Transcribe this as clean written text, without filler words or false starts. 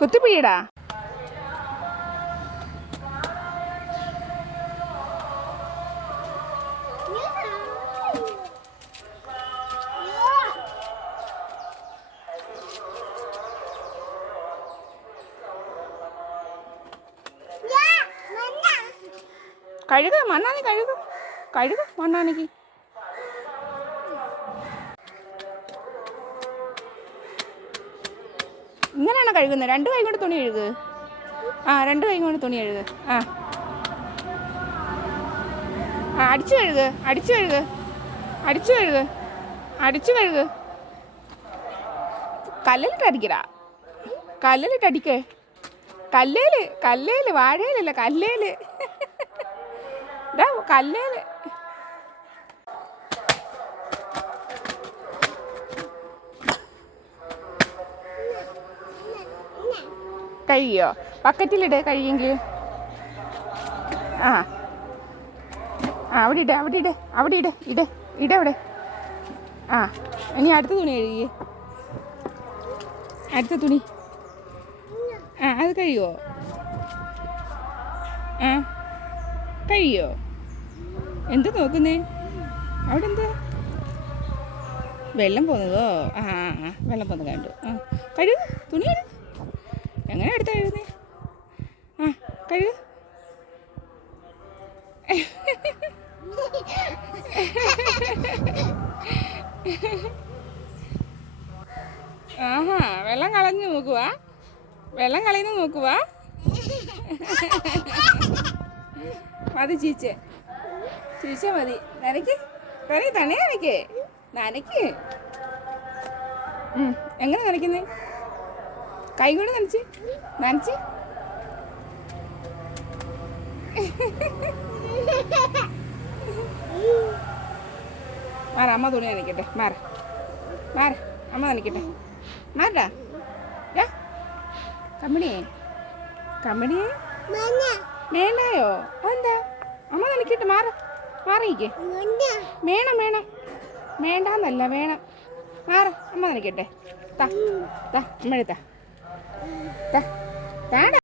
കുത്തിപ്പിടിയടാ. കഴുക മണ്ണാണി, കഴുക കഴുക മണ്ണാണെങ്കിൽ. ഇങ്ങനെയാണോ കഴുകുന്നത്? രണ്ട് കൈ കൊണ്ട് തുണി കഴുകുക. രണ്ട് കൈ കൊണ്ട് തുണി കഴുകുക. അടിച്ചു കഴുകുക, അടിച്ചു കഴുകുക, അടിച്ചു കഴുകുക, അടിച്ചു കഴുകുക. കല്ലിലിട്ടടിക്കടാ, കല്ലിലിട്ടടിക്ക്. കല്ലേല്, കല്ലേല്, വാഴയിലല്ല കല്ലേല്. കല്ലേല്. കഴിയോ? ബക്കറ്റിലിട് കഴിയെങ്കിൽ. അവിടെ ഇട്, അവിടെ ഇട്, അവിടെ ഇട്, ഇട് ഇട അവിടെ. ഇനി അടുത്ത തുണി കഴുകി. അടുത്ത തുണി. അത് കഴിയുമോ? കഴിയോ? എന്ത് നോക്കുന്നേ? അവിടെ എന്താ വെള്ളം പോകുന്നതോ? വെള്ളം പോകുന്നത് കണ്ടു. കഴുകു, തുണി കഴുകു. എങ്ങനെ എടുത്താ കഴുകുന്നേ? കഴുകു. വെള്ളം കളഞ്ഞു നോക്കുക, വെള്ളം കളയുന്നു നോക്കുക. മതി ചീച്ച, ചീച്ച മതി. നനയ്ക്ക്, തന്നെ നനയ്ക്ക്, നനയ്ക്ക്. എങ്ങനെ നനയ്ക്കുന്നേ? കൈ കൊണ്ട് നനച്ച്, നനച്ച്. മാറ, അമ്മ തുണി നനയ്ക്കട്ടെ. മാറ, മാറ, അമ്മ നനയ്ക്കട്ടെ. മാറാ. കമ്മിണിയേ, കമ്മിണിയേ വേണ്ടായോ? എന്താ? അമ്മ നനയ്ക്കട്ടെ. മാറ, മാറിയിക്കേ. വേണം, വേണം, വേണ്ടാന്നല്ല, വേണം. മാറ, അമ്മ നനയ്ക്കട്ടെ. അമ്മ എടുത്താ താടാ.